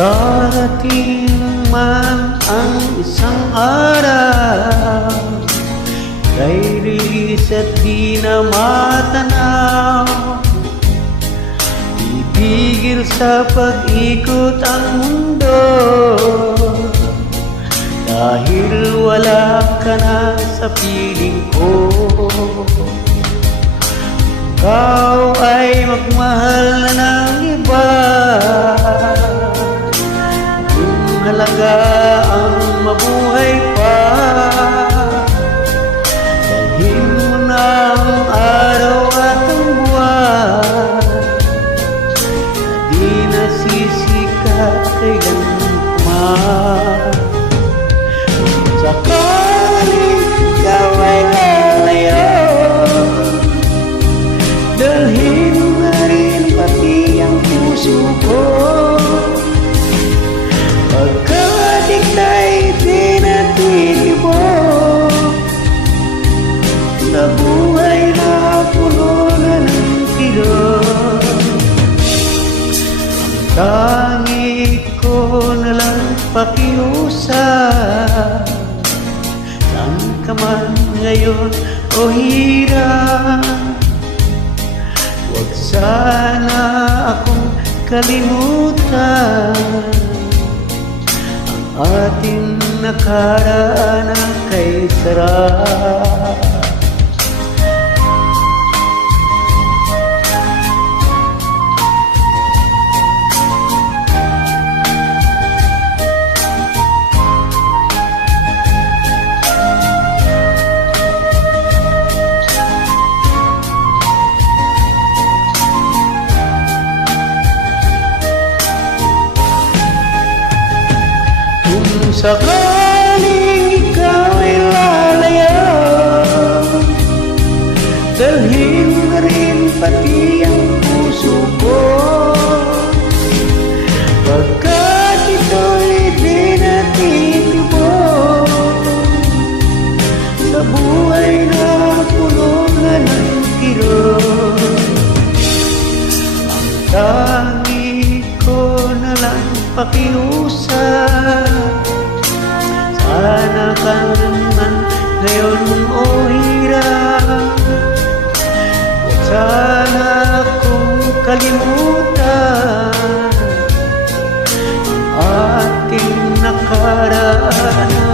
Darating man ang isang araw, kay rilis at di na matanaw. Ibigil sa pag-ikot ang mundo, dahil wala ka na sa piling ko. Ikaw ay magmahal na ng iba, halaga ang mabuhay pa. Dalhin mo na ang araw at ang buwan, na di nasisikat kailanman. Sakaling ikaw ay lalayo, dalhin mo na rin pati ang puso ko. Pagkat ika'y tinatibok sa buhay na puno na ng kilot, ang tangi ko na lang pakiusap. Saan ka man ngayon o hirap, huwag sana akong kalimutan ating nakaraan na kay sarap. Kung sakaling ikaw ay lalayo, dalhin na rin pati ang puso ko. Pagkat ito'y tinatibok sa buhay na puno na ng kirot, ang tangi ko na lang pakiusap. Sana ka naman ngayon o hirap, huwag sana akong kalimutan ang ating nakaraan.